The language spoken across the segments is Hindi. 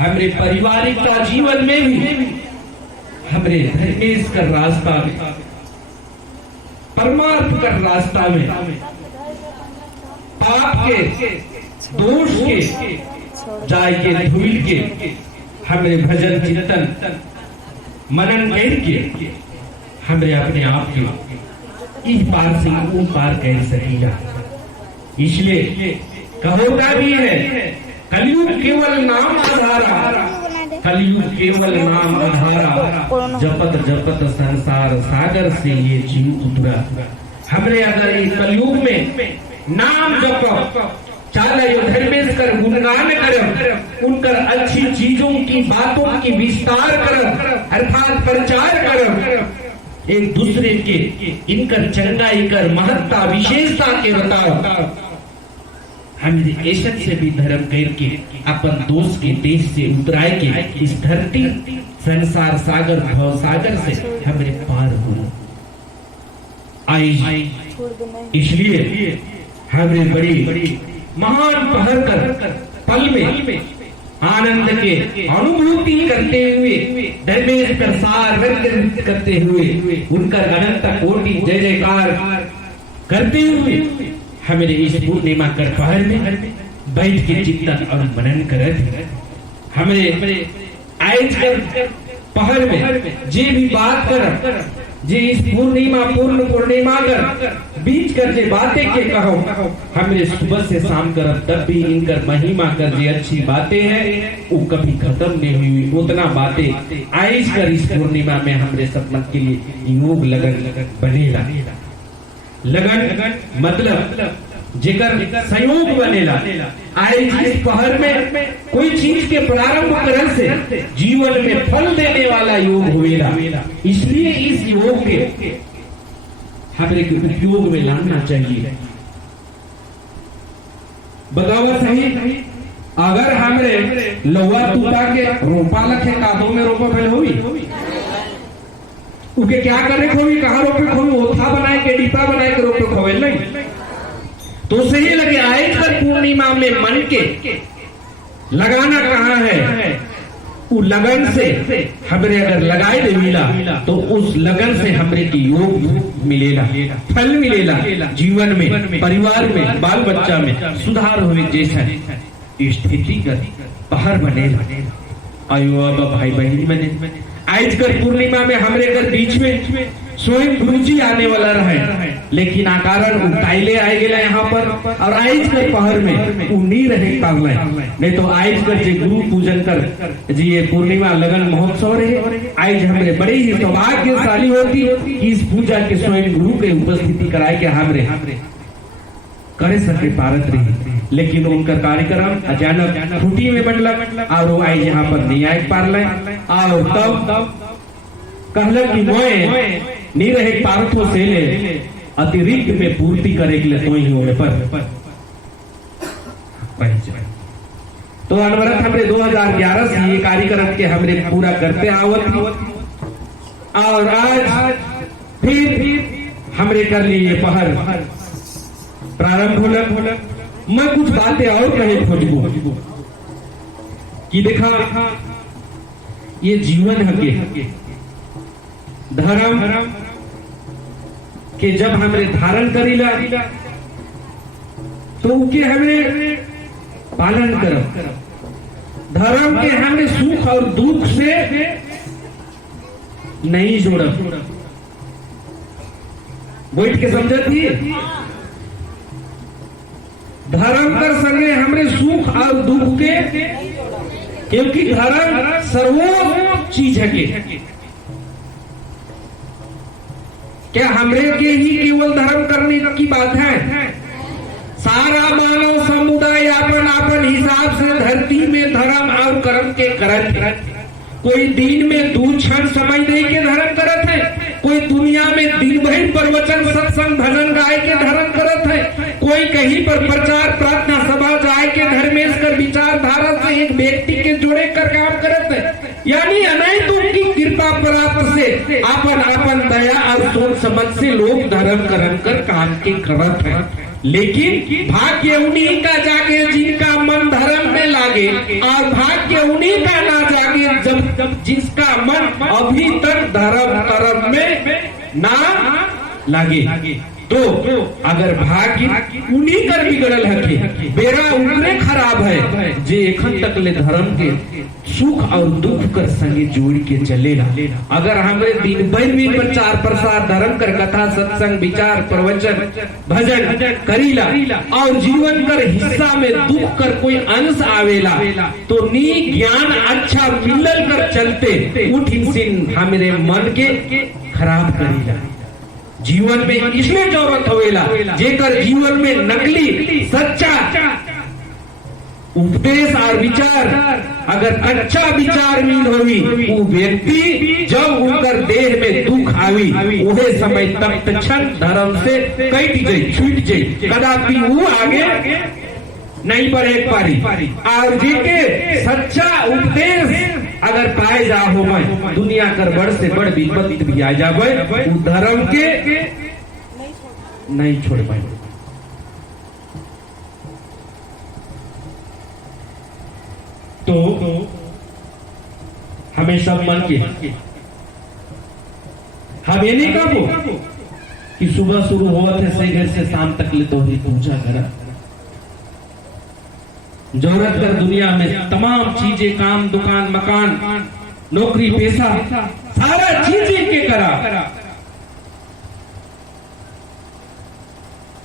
हमरे पारिवारिक का जीवन में भी हमरे धर्मेश कर रास्ता में, परमार्थ कर रास्ता में, पाप के दोष के जाय के धूल के हमरे भजन चिंतन मनन करके हमरे अपने आप के इस पार से उन पार कर सकेगा। इसलिए कहोगा भी है, कलयुग केवल नाम आधारा, कलयुग केवल नाम आधारा, जपत जपत संसार सागर से ये जीव उतरा। हमरे अगर इस कलयुग में नाम जप चाला यो धर्मेश कर गुणगान कर, उनकर अच्छी चीजों की बातों की विस्तार कर, अर्थात प्रचार कर, एक दूसरे के इनकर चंगाई कर, महत्ता विशेषता के बताओ। हम ऐसा से भी धर्म करके अपन दोष के देश से उतराए के इस धरती संसार सागर भव सागर से हमारे पार हो आई। इसलिए हमने बड़ी महान पहर कर पल में आनंद के अनुभूति करते हुए धर्मेश का सार व्यक्त करते हुए उनका अनंत कोटि जय जयकार करते हुए हमारे इस पूर्णिमा कर पहर में बैठ के चिंतन और मनन करत हमारे आज कर पहर में जे भी बात कर, जे इस पूर्ण पूर्णिमा कर बीच कर जे बातें के कहो हमरे सुबह से शाम कर, तब भी इनकर महिमा कर जे अच्छी बातें हैं वो कभी खत्म नहीं हुई। उतना बातें आज कर इस पूर्णिमा में हमरे सब के लिए योग लगन बनेला। लगन मतलब जेकर संयोग बनेला। आज इस पहर में कोई चीज के प्रारंभ करन से जीवन में फल देने वाला योग हुएला। इसलिए इस योग के हमारे उपयोग में लाना चाहिए। बताओ सही, अगर हमरे लौवा टूटा के रोपा लखे कादो में रोपा फैल होगी, उके क्या करे खोवी, कहाँ रोपे खोवी, ओथा बनाए के डिब्बा बनाए के रोपे खोवे नहीं। तो सही लगे आज कर पूर्णिमा में मन के लगाना कहाँ है, वो लगन से हमरे अगर लगाए दे मिला तो उस लगन से हमरे की योग मिलेला, फल मिलेला, जीवन में, परिवार में, बाल बच्चा में सुधार हुए जैसा स्थिति कर बाहर बनेला। आयो अब भाई बहन बने आज कर पूर्णिमा में हमरे घर बीच में स्वयं गुरु जी आने वाला रहे, लेकिन आकारण उताइले आए गए यहाँ पर और आज कर पहर में उन्हीं रहे पावले। नहीं तो आज कर जे गुरु पूजन कर जी ये पूर्णिमा लगन महोत्सव रहे। आज हमरे बड़े ही सौभाग्यशाली होती कि इस पूजा के स्वयं गुरु के उपस्थिति कराए के हमरे करे सके पारत रही। लेकिन उनका कार्यक्रम अचानक छुट्टी में बनला और वो आज यहाँ पर नहीं आए पारले और तब कहला कि मोए नहीं रहे पार्थो से ले अतिरिक्त में पूर्ति करे के लिए तो ही होने पर तो अनवरत हमने 2011 से ये कार्यक्रम के हमने पूरा करते आवत और आज फिर हमने कर लिए ये पहर प्रारंभ होना। मैं कुछ बातें और कहे खोजबो कि देखा ये जीवन है धर्म के जब हमरे धारण करीला तो उनके हमें पालन करब। धर्म के हमें सुख और दुख से नहीं जोड़ब। बैठ के समझती धर्म कर संगे हमरे सुख और दुख के, क्योंकि धर्म सर्वोच्च चीज है के क्या हमरे के ही केवल धर्म करने की बात है। सारा मानव समुदाय अपन अपन हिसाब से धरती में धर्म और कर्म के करत। कोई दिन में 2 क्षण समय दे के धर्म करत है, कोई दुनिया में दिन भर प्रवचन सत्संग भजन गाय के धर्म करत है, कोई कहीं पर प्रचार प्रार्थना सभा जाए के धर्मेश कर विचारधारा से एक व्यक्ति के जोड़े कर काम करत है। यानी अनंतों की कृपा प्राप्त से अपन अपन दया और सोच समझ से लोग धर्म कर्म कर काम के करत है। लेकिन भाग्य उन्हीं का जागे जिनका मन धर्म में लागे, और भाग्य उन्हीं का ना जागे जब जिसका मन अभी तक धर्म में ना लागे। तो अगर भाग्य उन्हीं कर बिगड़ल हके, बेरा उनके खराब है जे एखन तक ले धर्म के सुख और दुख कर संगे जोड़ के चलेला। अगर हमरे दिन भर में प्रचार प्रसार धर्म कर कथा सत्संग विचार प्रवचन भजन करीला और जीवन कर हिस्सा में दुख कर कोई अंश आवेला, तो नी ज्ञान अच्छा मिलल कर चलते उठ सिन हमरे मन के खराब करीला। जीवन में इसलिए जरूरत होवेला जेकर जीवन में नकली सच्चा उपदेश और विचार, अगर अच्छा विचार मिल होवी, वो व्यक्ति जब उनकर देह में दुख आवी उहे समय तक क्षण धर्म से कट जाई छूट जाई, कदापि वो आगे नहीं बढ़े पारी। और जेके सच्चा उपदेश अगर पाए जा हो मैं दुनिया कर बड़ से बड़ विपत्ति भी आ जावे, वो धर्म के नहीं छोड़ पाए। तो हमें सब मन के हम ये नहीं कहो कि सुबह शुरू हुआ थे सही घर से शाम तक ले तो ही पूजा करा। जरूरत कर दुनिया में तमाम चीजें काम दुकान मकान नौकरी पैसा सारा चीजें के करा,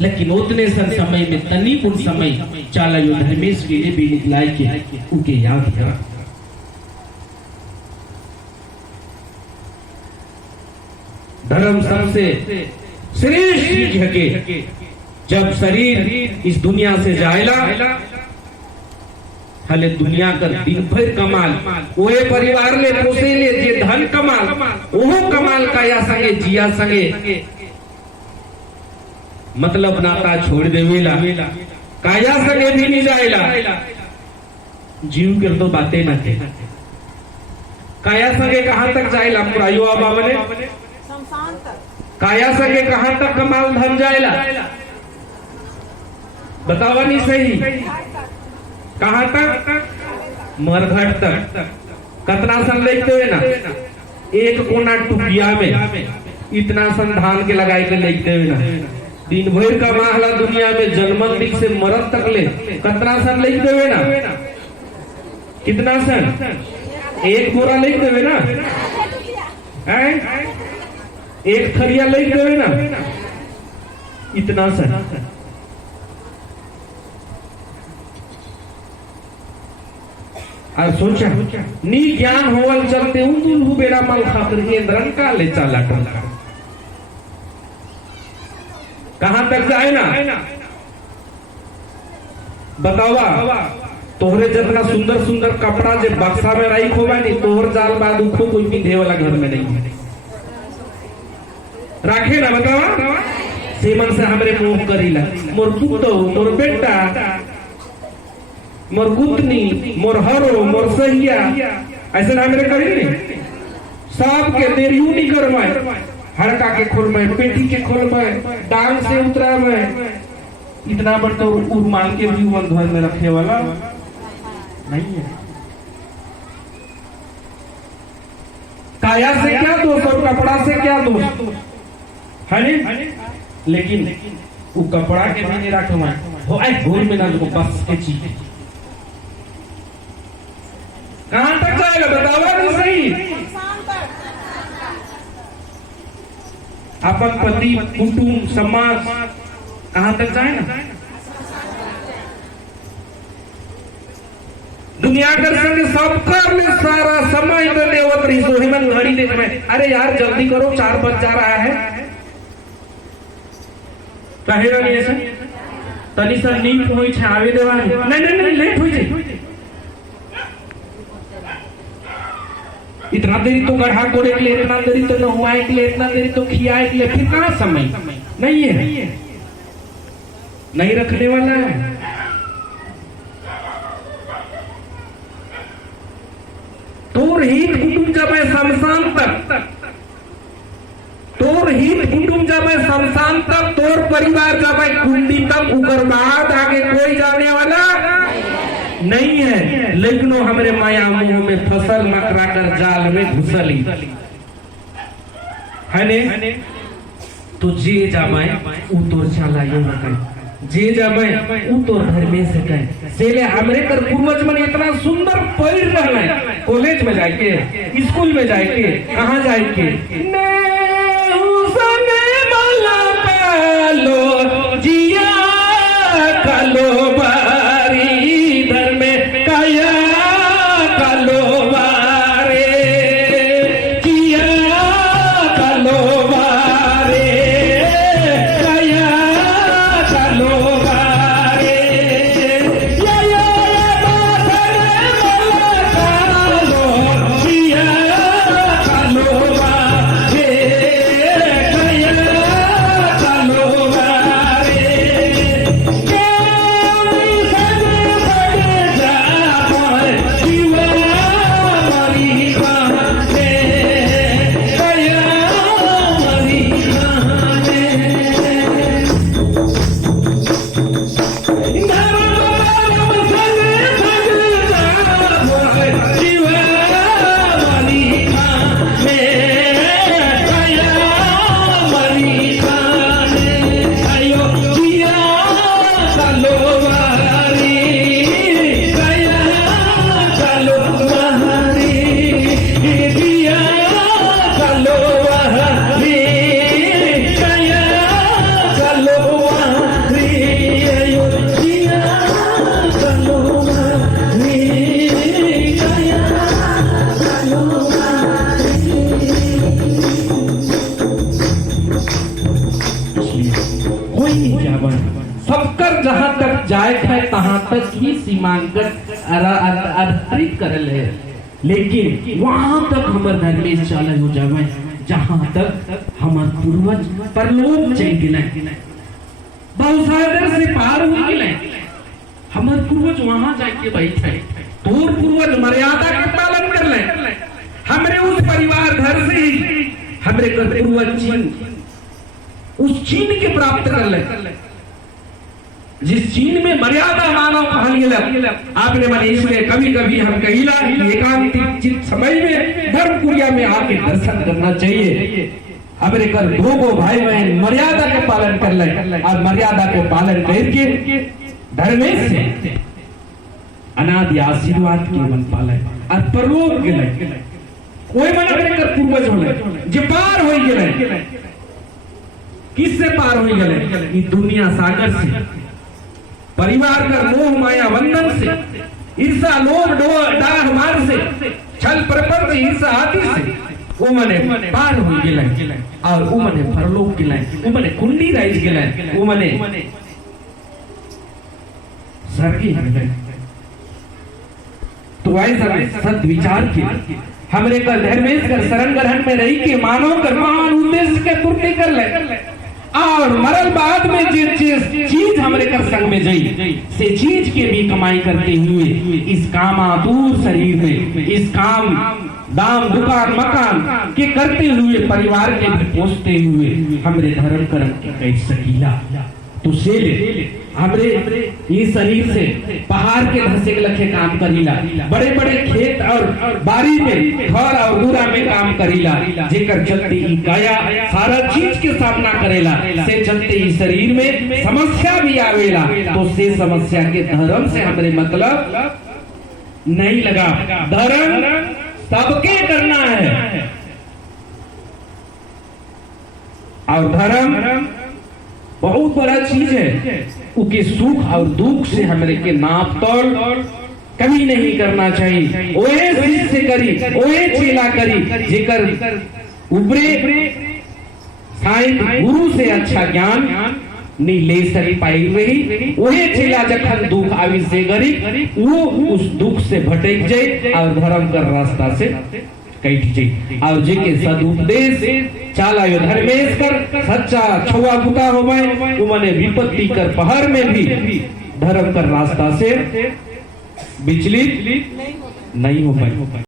लेकिन उतने सर समय में तनी पुन समय चाला यो धर्मेश के लिए भी निकलाई के उनके याद करा। धर्म सबसे श्रेष्ठ चीज है के जब शरीर इस दुनिया से जाएला हले दुनिया कर दिन भर कमाल ओहे परिवार ले पोसे ले जे धन कमाल ओहो कमाल काया संगे जिया संगे मतलब नाता छोड़ देवेला, काया संगे भी नहीं जाएला। जीव कर तो बातें न थे, काया संगे कहां तक जाएला पुरायो बाबा ने, काया संगे कहां तक कमाल धन जाएला बतावा नहीं सही, कहां तक मरघट तक। कतना सन लेते हुए ना एक कोना टुकिया में इतना सन धान के लगाए के लेते हुए ना दिन भर का माहला दुनिया में जन्मन दिख से मरद तक ले कतना सन लेते हुए ना, कितना सन एक बोरा लेते हुए ना, एक थरिया लेते हुए ना, इतना सन। और सोचा नी ज्ञान होवल चलते उन बेड़ा मल खातिर इंद्रन का ले चाला टंका कहां तक जाए ना बतावा। तोहरे जितना सुंदर सुंदर कपड़ा जो बक्सा में रही होगा नहीं तोहर जाल बाद उखो कोई पिंधे वाला घर में नहीं राखे ना बतावा। सेमन से हमरे मोह करीला मोर पुतो मोर बेटा मोर गुतनी मोर हरो मोर सहिया ऐसे ना मेरे करी नहीं सब के देरी नहीं करवाए, हड़का के खोल में पेटी के खोल में डांग से उतरा में इतना बड़ तो उर्माल के भी वन घर में रखने वाला नहीं है। काया से क्या दोष और कपड़ा से क्या दोष है नहीं, लेकिन वो कपड़ा के भी नहीं रखवाए हो घोर में ना बस के चीज कहां तक जाएगा बतावा तो सही। अपन पति कुटुंब समाज कहां तक जाए ना, दुनिया कर संग सबका में सारा समय तो देवत रही सो हिमन घड़ी देख में अरे यार जल्दी करो 4 बज जा रहा है कहे ना नहीं ऐसा तनी सर नींद होई छे आवे देवा नहीं लेट होई जाए इतना देरी तो गढ़ा कोड़े के लिए इतना देरी तो नहुआए के लिए इतना देरी तो खियाए के लिए फिर कहां समय नहीं है नहीं रखने वाला है। तोर हित कुटुंब जब है शमशान तक तोर हित कुटुंब जब शमशान तक तोर परिवार जब कुंडी तक उकर बाद आगे कोई जाने वाला नहीं है। लेकिन वो हमारे माया मुंह में फसल मकरा कर जाल में घुसली है ने। तो जे जामाए उ तोर चला यो कहे, जे जामाए उ तोर धर्मे से कहे। सेले हमरे कर पूर्वज मन इतना सुंदर पढ़ रहले, कॉलेज में जाके, स्कूल में जाके, कहां जाके ने उसने मला पालो जिया कालो बारी धर्मे काया कालो बारे किया कालो बारे काया कालो बारे या बाधरे मला कालो जिया कालो बारे काया कालो बारे सबकर जहां तक जाए है तहां तक ही सीमांकन आधारित करल है। लेकिन वहां तक हमार धर्मेश चालू हो जावे जहां तक हमार पूर्वज परलोक चल गिले, बहुसागर से पार हो गिले। हमार पूर्वज वहां जाके बैठे, तोर पूर्वज मर्यादा के पालन कर ले। हमरे उस परिवार घर से ही हमरे कर पूर्वज चीन उस चीन के प्राप्त कर ले, जिस चीन में मर्यादा मानव कहल गेल। आपने माने इसलिए कभी कभी हम कहिला एकांतिक चित समय में धर्म कुरिया में आके दर्शन करना चाहिए। हमारे कर दो भाई बहन मर्यादा के पालन कर ले और मर्यादा के पालन करके धर्मेश से अनादि आशीर्वाद के मन पाले और परलोक गेले। कोई मन कर पूर्वज होले जे पार हो गेले, किससे पार हो गेले? ई दुनिया सागर से, परिवार का मोह माया बंधन से, ईर्षा लोभ डाह मार से, छल प्रपंच ईर्षा आदि से वो मने पार हो गेले और वो मने परलोक गेले, वो मने कुंडी राइज गेले, वो मने स्वर्गी गेले। तो ऐसा सद विचार के हमरे का धर्मेश कर शरण ग्रहण में रही के मानव कर महान उद्देश्य के पूर्ति कर ले और मरल बाद में जिस चीज हमरे कर संग में जाई से चीज के भी कमाई करते हुए इस कामातुर शरीर में इस काम दाम दुकान मकान के करते हुए परिवार के भी पोषते हुए हमरे धर्म कर्म के कई सकीला। तो से हमरे इस शरीर से पहाड़ के धसे लखे काम करीला, बड़े बड़े खेत और बारी में घर और दूरा में काम करीला, जेकर चलते ई काया सारा चीज के सामना करेला, से चलते ई शरीर में समस्या भी आवेला। तो से समस्या के धर्म से हमरे मतलब नहीं लगा। धर्म सबके करना है और धर्म बहुत बड़ा चीज है। उके सुख और दुख से हमरे के नाप तोल कभी नहीं करना चाहिए। ओए चीज से करी, ओए चेला करी जेकर उपरे साईं गुरु से अच्छा ज्ञान नहीं ले सक पाई रही। ओहे चेला जखन दुख आवी से गरी वो उस दुख से भटक जाए और धर्म कर रास्ता से कट जाए और जेके सदुपदेश चाला यो धर्मेश कर सच्चा छुआ बुता हो गए उमने विपत्ति कर पहर में भी धर्म कर रास्ता से विचलित नहीं हो पाए।